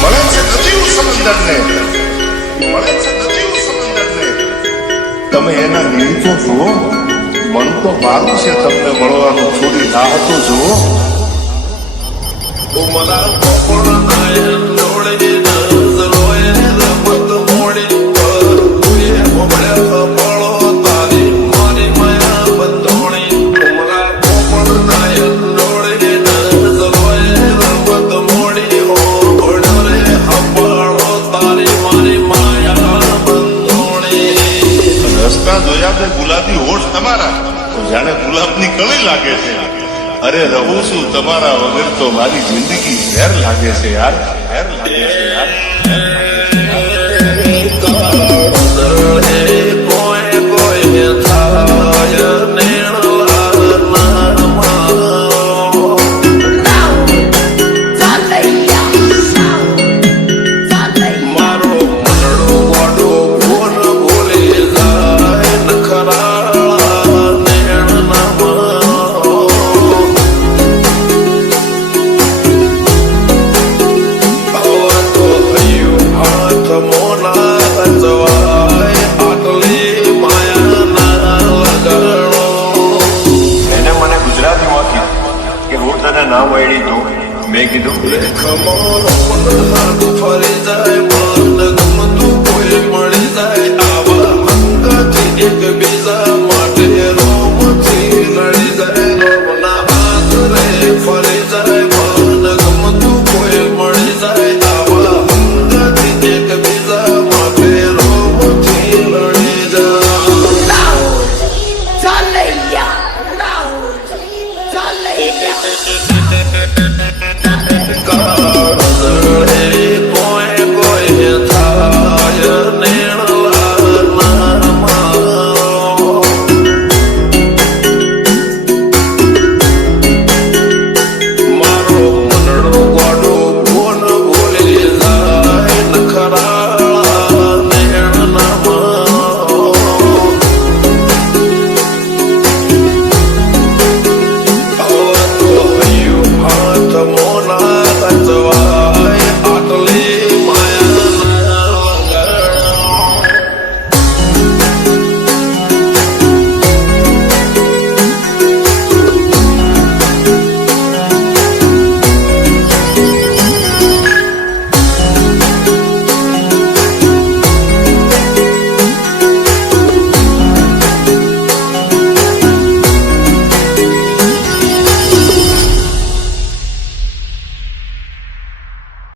મળે છે નદીઓ સમંદરને, મળે છે નદીઓ સમંદરને. તમે એના નીર તો જુઓ, મન તો મારું છે તમને મળવાનું, થોડી રાહ તો જુઓ. રસ્તા જોયા તો ગુલાબી હોઠ તમારા, જાણે ગુલાબની કળી લાગે છે. અરે રહું છું તમારા વગર તો મારી જિંદગી ઝેર લાગે છે યાર, ઝેર લાગે છે યાર. નામ વાળી તો મેં કીધું ફરી જાય મળી જાય આવા અંગથી એક બે